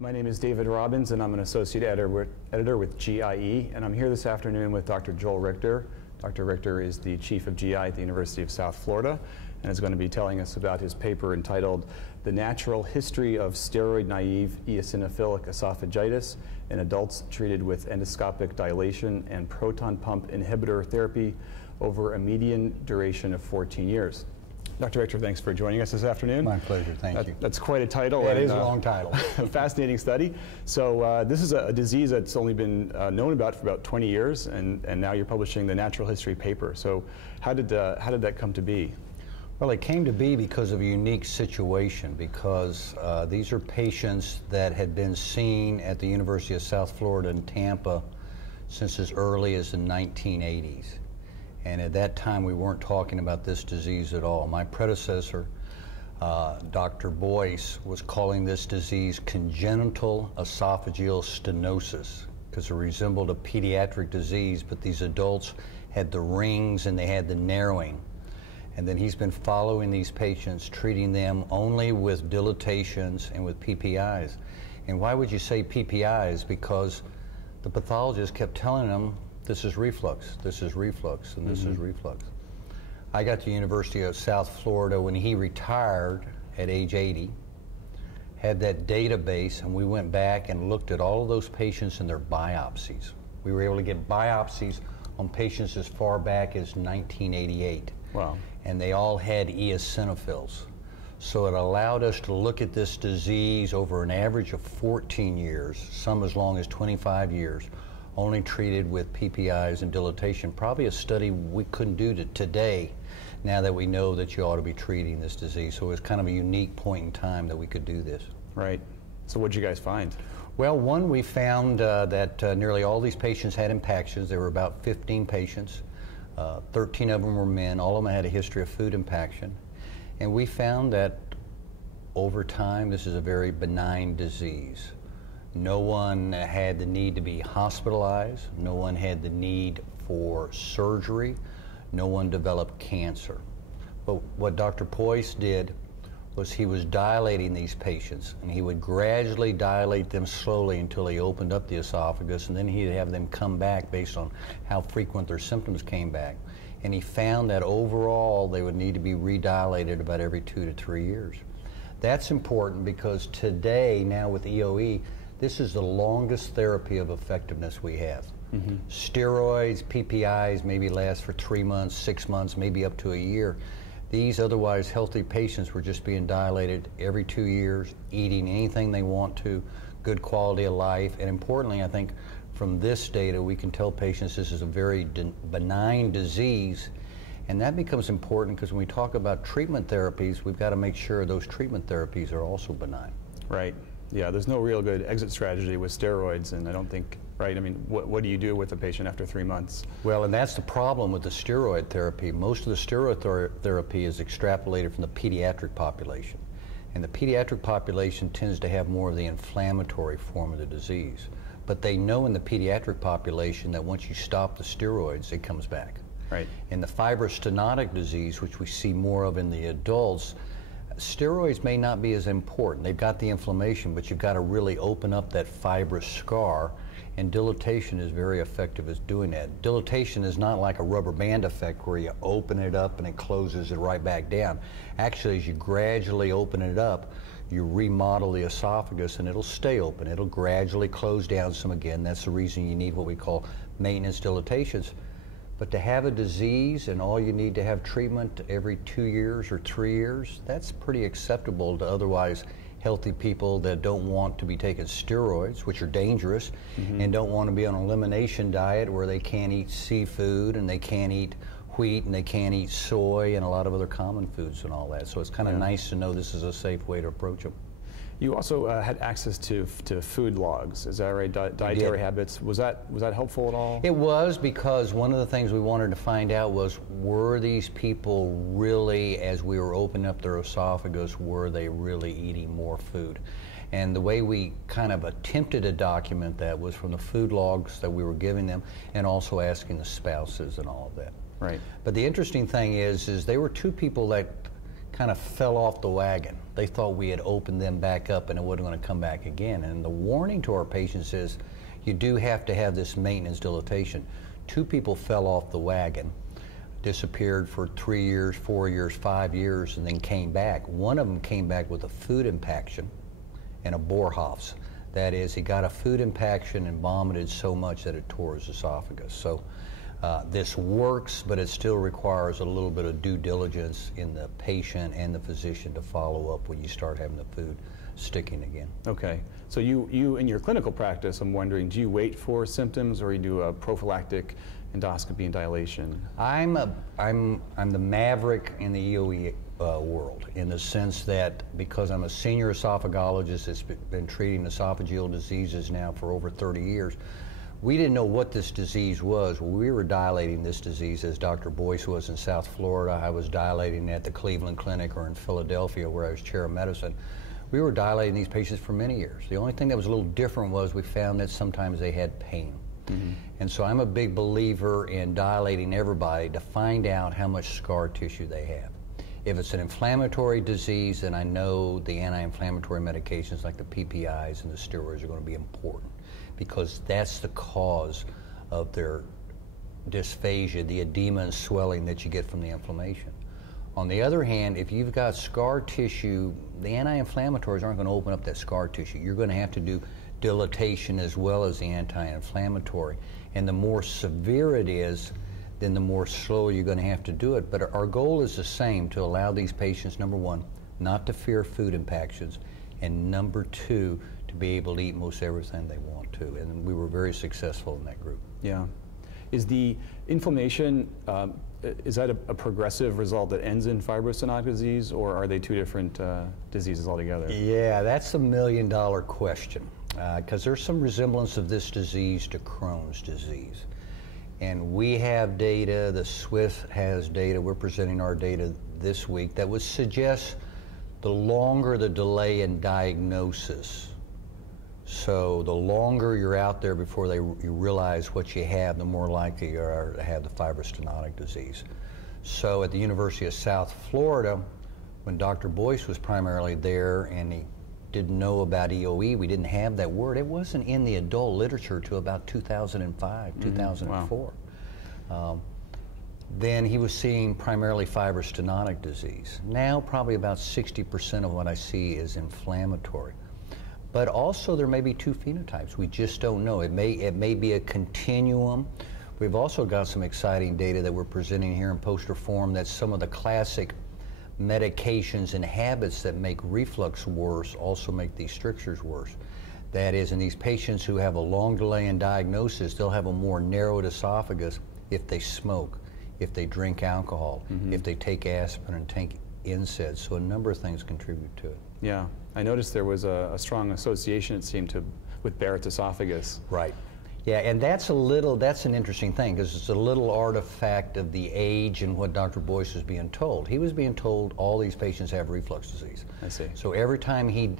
My name is David Robbins, and I'm an associate editor with GIE, and I'm here this afternoon with Dr. Joel Richter. Dr. Richter is the chief of GI at the University of South Florida, and is going to be telling us about his paper entitled The Natural History of Steroid-Naïve Eosinophilic Esophagitis in Adults Treated with Endoscopic Dilation and Proton Pump Inhibitor Therapy over a median duration of 14 years. Dr. Richter, thanks for joining us this afternoon. My pleasure, thank you. That's quite a title. Yeah, it is a long title. A fascinating study. So this is a disease that's only been known about for about 20 years, and now you're publishing the natural history paper. So how did that come to be? Well, it came to be because of a unique situation, because these are patients that had been seen at the University of South Florida in Tampa since as early as the 1980s. And at that time, we weren't talking about this disease at all. My predecessor, Dr. Boyce, was calling this disease congenital esophageal stenosis because it resembled a pediatric disease, but these adults had the rings and they had the narrowing. And then he's been following these patients, treating them only with dilatations and with PPIs. And why would you say PPIs? Because the pathologist kept telling them, this is reflux, this is reflux, and this is reflux. I got to the University of South Florida when he retired at age 80, had that database, and we went back and looked at all of those patients and their biopsies. We were able to get biopsies on patients as far back as 1988. Wow. And they all had eosinophils. So it allowed us to look at this disease over an average of 14 years, some as long as 25 years, only treated with PPIs and dilatation. Probably a study we couldn't do today, now that we know that you ought to be treating this disease. So it was kind of a unique point in time that we could do this. Right. So what did you guys find? Well, one, we found that nearly all these patients had impactions. There were about 15 patients. 13 of them were men. All of them had a history of food impaction. And we found that over time, this is a very benign disease. No one had the need to be hospitalized. No one had the need for surgery. No one developed cancer. But what Dr. Boyce did was he was dilating these patients, and he would gradually dilate them slowly until he opened up the esophagus, and then he'd have them come back based on how frequent their symptoms came back. And he found that overall they would need to be redilated about every 2 to 3 years. That's important because today, now with EOE, this is the longest therapy of effectiveness we have. Steroids, PPIs maybe last for 3 months, 6 months, maybe up to a year. These otherwise healthy patients were just being dilated every 2 years, eating anything they want to, good quality of life, and importantly, I think from this data, we can tell patients this is a very benign disease, and that becomes important because when we talk about treatment therapies, we've got to make sure those treatment therapies are also benign. Right. Yeah, there's no real good exit strategy with steroids, and I don't think, right, I mean, what do you do with a patient after 3 months? Well, and that's the problem with the steroid therapy. Most of the steroid therapy is extrapolated from the pediatric population. And the pediatric population tends to have more of the inflammatory form of the disease. But they know in the pediatric population that once you stop the steroids, it comes back. Right. In the fiberstenotic disease, which we see more of in the adults, steroids may not be as important. They've got the inflammation, but you've got to really open up that fibrous scar, and dilatation is very effective at doing that. Dilatation is not like a rubber band effect where you open it up and it closes it right back down. Actually, as you gradually open it up, you remodel the esophagus and it'll stay open. It'll gradually close down some again. That's the reason you need what we call maintenance dilatations. But to have a disease and all you need to have treatment every 2 years or 3 years, that's pretty acceptable to otherwise healthy people that don't want to be taking steroids, which are dangerous, and don't want to be on an elimination diet where they can't eat seafood and they can't eat wheat and they can't eat soy and a lot of other common foods and all that. So it's kind of nice to know this is a safe way to approach them. You also had access to food logs, is that right? Dietary habits. Was that helpful at all? It was, because one of the things we wanted to find out was, were these people really, as we were opening up their esophagus, were they really eating more food? And the way we kind of attempted to document that was from the food logs that we were giving them, and also asking the spouses and all of that. Right. But the interesting thing is they were two people that kind of fell off the wagon. They thought we had opened them back up and it wasn't going to come back again. And the warning to our patients is you do have to have this maintenance dilatation. 2 people fell off the wagon, disappeared for 3 years, 4 years, 5 years, and then came back. One of them came back with a food impaction and a Boerhaaf's. That is, he got a food impaction and vomited so much that it tore his esophagus. So this works, but it still requires a little bit of due diligence in the patient and the physician to follow up when you start having the food sticking again. Okay. So you in your clinical practice, I'm wondering, do you wait for symptoms or you do a prophylactic endoscopy and dilation? I'm the maverick in the EOE world, in the sense that because I'm a senior esophagologist that's been treating esophageal diseases now for over 30 years, we didn't know what this disease was. We were dilating this disease as Dr. Boyce was in South Florida. I was dilating at the Cleveland Clinic or in Philadelphia where I was chair of medicine. We were dilating these patients for many years. The only thing that was a little different was we found that sometimes they had pain. Mm-hmm. And so I'm a big believer in dilating everybody to find out how much scar tissue they have. If it's an inflammatory disease, then I know the anti-inflammatory medications like the PPIs and the steroids are going to be important, because that's the cause of their dysphagia, the edema and swelling that you get from the inflammation. On the other hand, if you've got scar tissue, the anti-inflammatories aren't going to open up that scar tissue. You're going to have to do dilatation as well as the anti-inflammatory. And the more severe it is, then the more slower you're going to have to do it. But our goal is the same, to allow these patients, number one, not to fear food impactions, and number two, to be able to eat most everything they want to. And we were very successful in that group. Yeah. Is the inflammation, is that a progressive result that ends in fibrostenotic disease, or are they 2 different diseases altogether? Yeah, that's a $1 million question, because there's some resemblance of this disease to Crohn's disease. And we have data, the Swiss has data, we're presenting our data this week, that would suggest the longer the delay in diagnosis, so the longer you're out there before you realize what you have, the more likely you are to have the fiberstenotic disease. So at the University of South Florida, when Dr. Boyce was primarily there and he didn't know about EOE, we didn't have that word. It wasn't in the adult literature till about 2005, 2004. Wow. Then he was seeing primarily fiberstenotic disease. Now probably about 60% of what I see is inflammatory. But also there may be 2 phenotypes. We just don't know. It may be a continuum. We've also got some exciting data that we're presenting here in poster form that some of the classic medications and habits that make reflux worse also make these strictures worse. That is, in these patients who have a long delay in diagnosis, they'll have a more narrowed esophagus if they smoke, if they drink alcohol, if they take aspirin and take NSAIDs. So a number of things contribute to it. Yeah, I noticed there was a strong association, it seemed, with Barrett's esophagus. Right. Yeah, and that's an interesting thing, because it's a little artifact of the age and what Dr. Boyce was being told. He was being told all these patients have reflux disease. I see. So every time he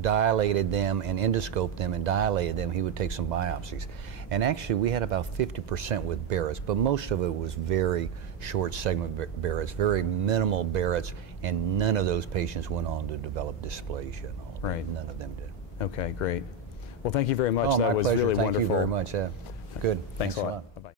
dilated them and endoscoped them and dilated them, he would take some biopsies. And actually we had about 50% with Barrett's, but most of it was very short segment Barrett's, very minimal Barrett's, and none of those patients went on to develop dysplasia and all. Right. None of them did. Okay, great. Well, thank you very much. Oh, that my was pleasure. really Thank wonderful. you very much. Yeah. Good. Thanks a lot. Bye-bye.